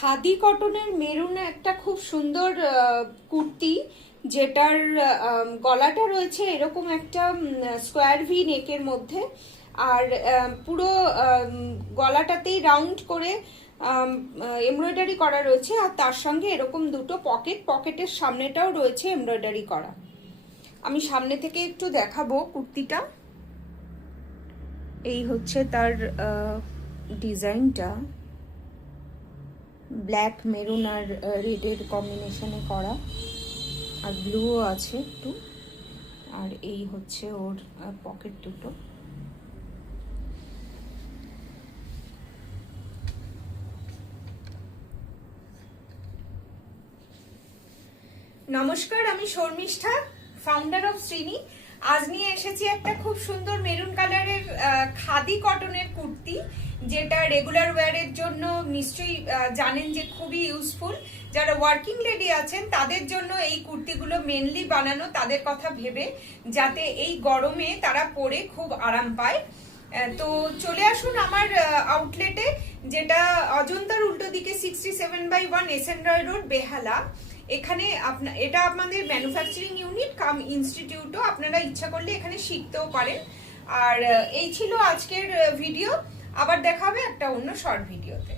খাদি কটনের মেরুন একটা খুব সুন্দর কুর্তি, যেটার গলাটা রয়েছে এরকম একটা স্কোয়ার ভি নেকের মধ্যে, আর পুরো গলাটাতেই রাউন্ড করে এমব্রয়ডারি করা রয়েছে, আর তার সঙ্গে এরকম দুটো পকেটের সামনেটাও রয়েছে এমব্রয়ডারি করা। আমি সামনে থেকে একটু দেখাবো কুর্তিটা। এই হচ্ছে তার ডিজাইনটা, ব্ল্যাক মেরুন আর রেডের কম্বিনেশনে করা, আর ব্লুও আছে একটু, আর এই হচ্ছে ওর পকেট দুটো। নমস্কার, আমি শর্মিষ্ঠা, ফাউন্ডার অফ শ্রীনি। আজ নিয়ে এসেছি একটা খুব সুন্দর মেরুন কালারের খাদি কটনের কুর্তি, যেটা রেগুলার ওয়্যারের জন্য নিশ্চয়ই জানেন যে খুবই ইউজফুল। যারা ওয়ার্কিং লেডি আছেন তাদের জন্য এই কুর্তিগুলো মেনলি বানানো, তাদের কথা ভেবে, যাতে এই গরমে তারা পরে খুব আরাম পায়। তো চলে আসুন আমার আউটলেটে, যেটা অজন্তার উল্টো দিকে 67/1 এসএন রয় রোড, বেহালা। এখানে এটা আপনাদের ম্যানুফ্যাকচারিং ইউনিট কাম ইনস্টিটিউটও, আপনারা ইচ্ছা করলে এখানে শিখতেও পারেন। আর এই ছিল আজকের ভিডিও, আবার দেখা হবে একটা অন্য শর্ট ভিডিওতে।